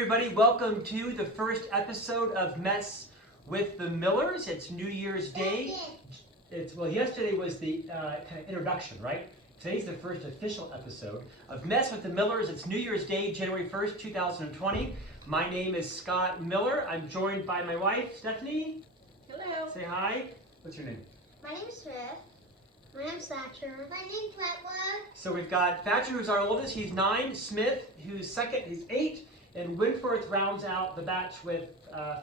everybody, welcome to the first episode of Mess with the Millers. It's New Year's Day. Yesterday was the kind of introduction, right? Today's the first official episode of Mess with the Millers. It's New Year's Day, January 1st, 2020. My name is Scott Miller. I'm joined by my wife, Stephanie. Hello. Say hi. What's your name? My name is Smith. My name's Thatcher. My name's Wentworth. So we've got Thatcher, who's our oldest. He's 9. Smith, who's second. He's 8. And Wentworth rounds out the batch with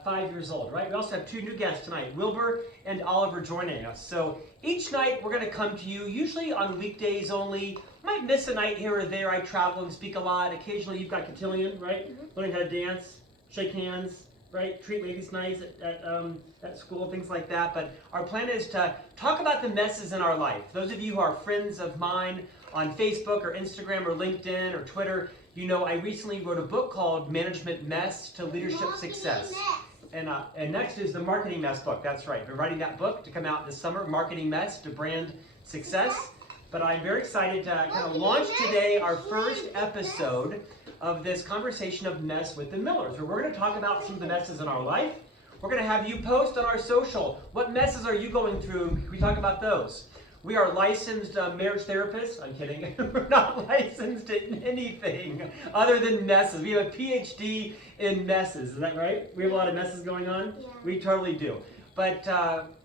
5 years old, right? We also have 2 new guests tonight, Wilbur and Oliver, joining us. So each night we're going to come to you, usually on weekdays only. Might miss a night here or there. I travel and speak a lot. Occasionally you've got cotillion, right? Learning how to dance, shake hands, right? Treat ladies nice at school, things like that. But our plan is to talk about the messes in our life. Those of you who are friends of mine on Facebook or Instagram or LinkedIn or Twitter, you know I recently wrote a book called Management Mess to Leadership Success. And next is the Marketing Mess book. That's right. I've been writing that book to come out this summer, Marketing Mess to Brand Success. But I'm very excited to kind of launch today our first episode of this conversation of Mess with the Millers, where we're going to talk about some of the messes in our life. We're going to have you post on our social. What messes are you going through? We talk about those. We are licensed marriage therapists. I'm kidding. We're not licensed in anything other than messes. We have a PhD in messes. Is that right? We have a lot of messes going on? Yeah. We totally do. But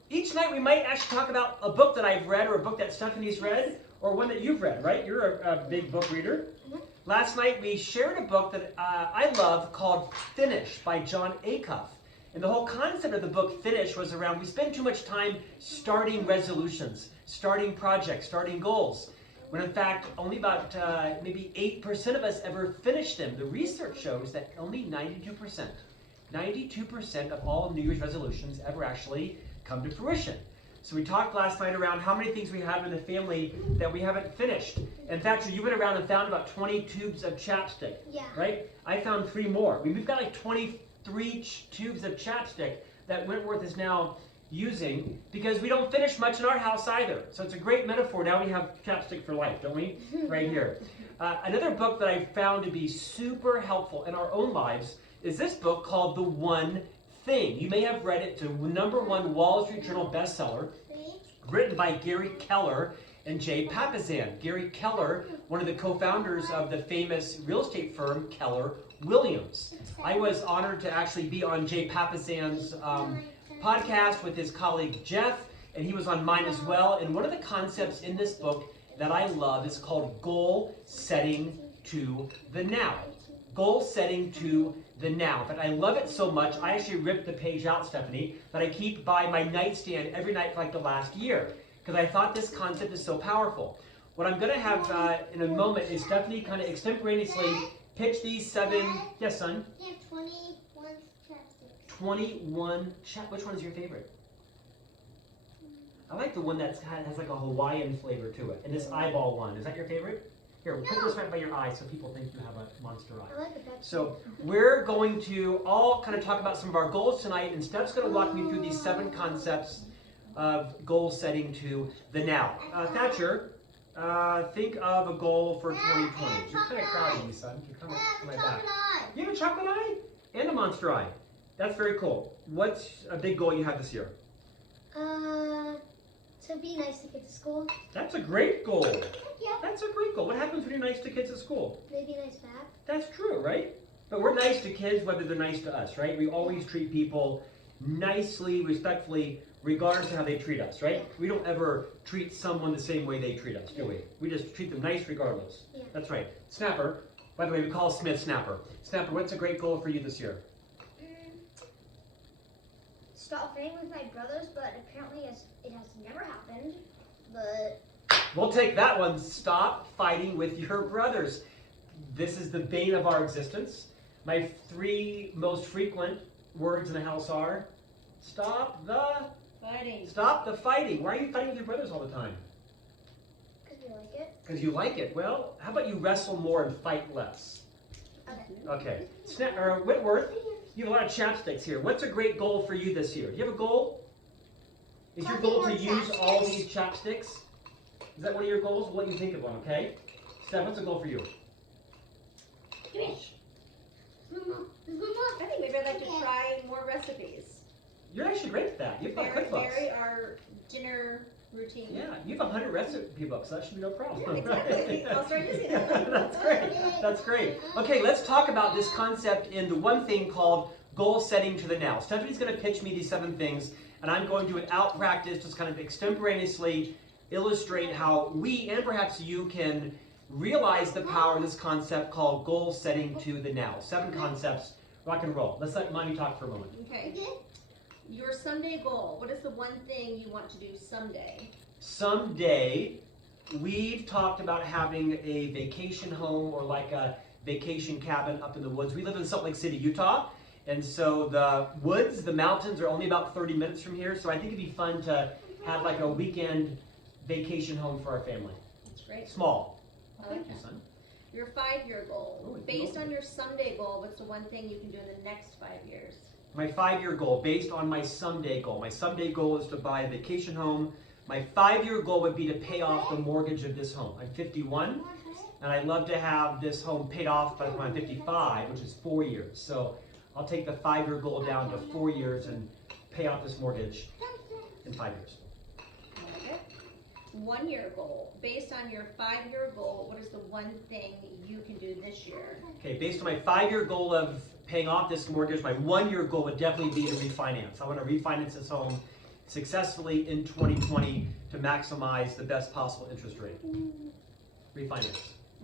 each night we might actually talk about a book that I've read or a book that Stephanie's read or one that you've read, right? You're a big book reader. Mm-hmm. Last night we shared a book that I love called Finish by Jon Acuff. And the whole concept of the book Finish was around we spend too much time starting resolutions, starting projects, starting goals, when in fact only about maybe 8% of us ever finish them. The research shows that only 92% of all New Year's resolutions ever actually come to fruition. So we talked last night around how many things we have in the family that we haven't finished. And Thatcher, you went around and found about 20 tubes of chapstick, right? I found 3 more. We've got like 23 tubes of chapstick that Wentworth is now using because we don't finish much in our house either. So it's a great metaphor. Now we have chapstick for life, don't we? Right here. Another book that I found to be super helpful in our own lives is this book called The One Thing. You may have read it. It's a #1 Wall Street Journal bestseller, written by Gary Keller and Jay Papasan. Gary Keller, one of the co-founders of the famous real estate firm Keller Williams. I was honored to actually be on Jay Papasan's podcast with his colleague Jeff, and he was on mine as well. And one of the concepts in this book that I love is called goal setting to the now. Goal setting to the now. But I love it so much, I actually ripped the page out, Stephanie, that I keep by my nightstand every night for like the last year, because I thought this concept is so powerful. What I'm going to have in a moment is Stephanie kind of extemporaneously pitch these 7. Yes, son? You have 21 chapsticks. 21. Which one is your favorite? I like the one that has like a Hawaiian flavor to it. And this eyeball one. Is that your favorite? Here, put this right by your eye so people think you have a monster eye. I like the Pepsi. So we're going to all kind of talk about some of our goals tonight, and Steph's going to walk me through these 7 concepts of goal setting to the now. Thatcher, think of a goal for 2020. You're kind of crowding me, son. You're coming to my back. You have a chocolate eye and a monster eye. That's very cool. What's a big goal you have this year? To be nice to kids at school. That's a great goal. Yeah. That's a great goal. What happens when you're nice to kids at school? Maybe nice back. That's true, right? But we're nice to kids whether they're nice to us, right? We always treat people nicely, respectfully, regardless of how they treat us, right? We don't ever treat someone the same way they treat us, do we? We just treat them nice regardless. Yeah. That's right. Snapper, by the way, we call Smith Snapper. Snapper, what's a great goal for you this year? Stop fighting with my brothers, but apparently it has never happened. But We'll take that one. Stop fighting with your brothers. This is the bane of our existence. My 3 most frequent words in the house are, stop the fighting. Stop the fighting. Why are you fighting with your brothers all the time? Because you like it. Because you like it. Well, how about you wrestle more and fight less? Okay. Okay. Whitworth, you have a lot of chapsticks here. What's a great goal for you this year? Do you have a goal? Is your goal to use all these chapsticks? Is that one of your goals? We'll let you think of one, okay? Steph, what's a goal for you? Finish. You're actually great at that. You have a lot of cookbooks. Vary our dinner routine. Yeah, you have 100 recipe books, so that should be no problem. Yeah, exactly. I'll start using them. That's great. That's great. Okay, let's talk about this concept in the one thing called goal setting to the now. Stephanie's going to pitch me these 7 things, and I'm going to, without practice, just kind of extemporaneously illustrate how we, and perhaps you, can realize the power of this concept called goal setting to the now. 7 concepts. Rock and roll. Let's let Mommy talk for a moment. Okay. Your someday goal. What is the one thing you want to do someday? Someday, we've talked about having a vacation home or like a vacation cabin up in the woods. We live in Salt Lake City, Utah, and so the woods, the mountains are only about 30 minutes from here, so I think it'd be fun to have like a weekend vacation home for our family. That's great. Small. I Thank like you, that. son. Your 5-year goal. Oh, Based okay. on your someday goal, what's the one thing you can do in the next 5 years? My 5-year goal, based on my someday goal. My someday goal is to buy a vacation home. My 5-year goal would be to pay off the mortgage of this home. I'm 51, and I'd love to have this home paid off by the time I'm 55, which is 4 years. So I'll take the 5-year goal down to 4 years and pay off this mortgage in 5 years. Okay. 1-year goal. Based on your 5-year goal, what is the one thing you can do this year? Okay, based on my 5-year goal of paying off this mortgage, my 1-year goal would definitely be to refinance. I want to refinance this home successfully in 2020 to maximize the best possible interest rate. Refinance.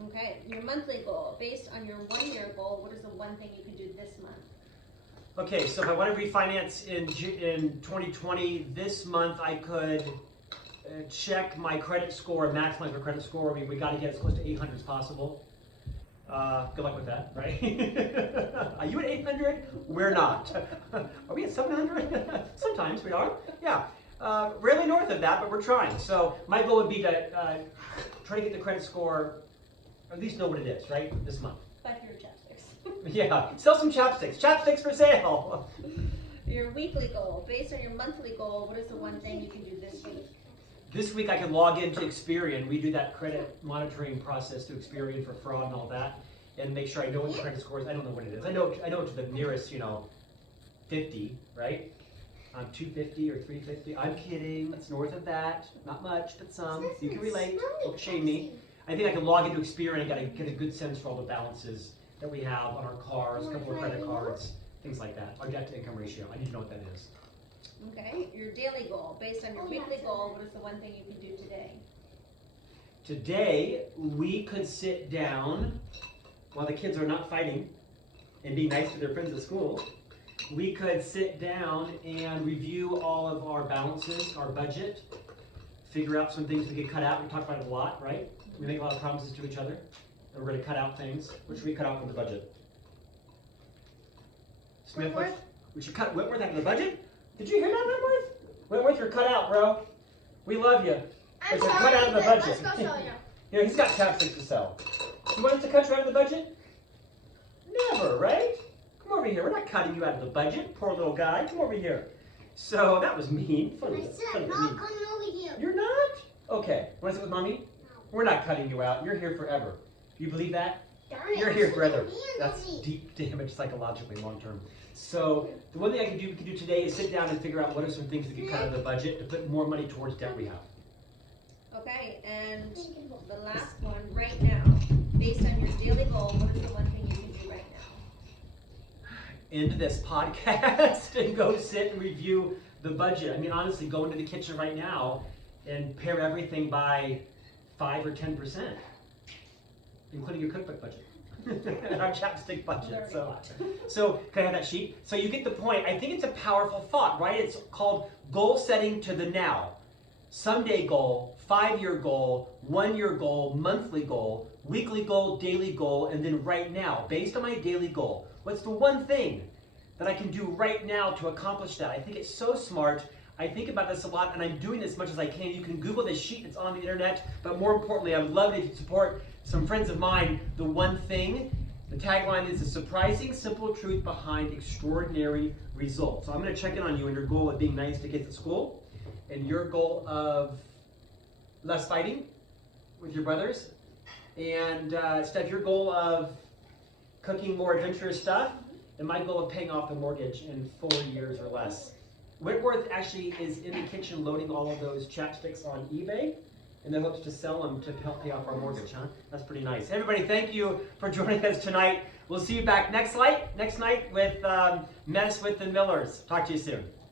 Okay. Your monthly goal. Based on your 1-year goal, what is the one thing you can do this month? Okay, so if I want to refinance in 2020, this month I could check my credit score, maximize my credit score. We got to get as close to 800 as possible. Good luck with that, right? Are you at 800? We're not. Are we at 700? Sometimes we are. Yeah. Rarely north of that, but we're trying. So my goal would be to try to get the credit score, or at least know what it is, right, this month. 5-year chapsticks. Yeah. Sell some chapsticks. Chapsticks for sale. Your weekly goal. Based on your monthly goal, what is the one thing you can do this week? This week I can log into Experian. We do that credit monitoring process to Experian for fraud and all that, and make sure I know what the credit score is. I don't know what it is. I know it to the nearest, 50, right? 250 or 350. I'm kidding. It's north of that. Not much, but some. You can relate. Don't shame me. I think I can log into Experian and get a good sense for all the balances that we have on our cars, a couple of credit cards, things like that. Our debt to income ratio. I need to know what that is. Okay. Your daily goal. Based on your weekly goal, what is the one thing you can do today? Today, we could sit down while the kids are not fighting and being nice to their friends at school. We could sit down and review all of our balances, our budget, figure out some things we could cut out. We talk about it a lot, right? We make a lot of promises to each other, and we're going to cut out things. What should we cut out from the budget? Smith, we should cut Whitworth out of the budget? Did you hear that, Whitworth? Whitworth, you're cut out, bro. We love you. I'm But you're sorry, cut out of the but budget. let's go sell you. Here, he's got chapsticks to sell. You want us to cut you out of the budget? Never, right? Come over here. We're not cutting you out of the budget. Poor little guy. Come over here. So that was mean. Funny, I said funny, I'm not mean. coming over here. You're not? Okay. Want to sit with Mommy? No. We're not cutting you out. You're here forever. You believe that? Darn it, You're I'm here sitting forever. with me and That's Mommy. deep damage psychologically long term. So the one thing we can do today is sit down and figure out what are some things that can cut out of the budget to put more money towards debt we have. Okay, and the last one, right now, based on your daily goal, what is the one thing you can do right now? End this podcast and go sit and review the budget. I mean, honestly, go into the kitchen right now and pare everything by 5 or 10%, including your cookbook budget. And our chapstick budget. So can I have that sheet? So you get the point. I think it's a powerful thought, right? It's called goal setting to the now. Someday goal, 5-year goal, 1-year goal, monthly goal, weekly goal, daily goal, and then right now. Based on my daily goal, what's the one thing that I can do right now to accomplish that? I think it's so smart. I think about this a lot, and I'm doing this as much as I can. You can Google this sheet. It's on the internet. But more importantly, I would love it if you support some friends of mine. The one thing, the tagline is the surprising, simple truth behind extraordinary results. So I'm going to check in on you and your goal of being nice to kids at school, and your goal of less fighting with your brothers, and Steph, your goal of cooking more adventurous stuff, and my goal of paying off the mortgage in 4 years or less. Whitworth actually is in the kitchen loading all of those chapsticks on eBay in the hopes to sell them to help pay off our mortgage, huh? That's pretty nice. Everybody, thank you for joining us tonight. We'll see you back next night with Mess with the Millers. Talk to you soon.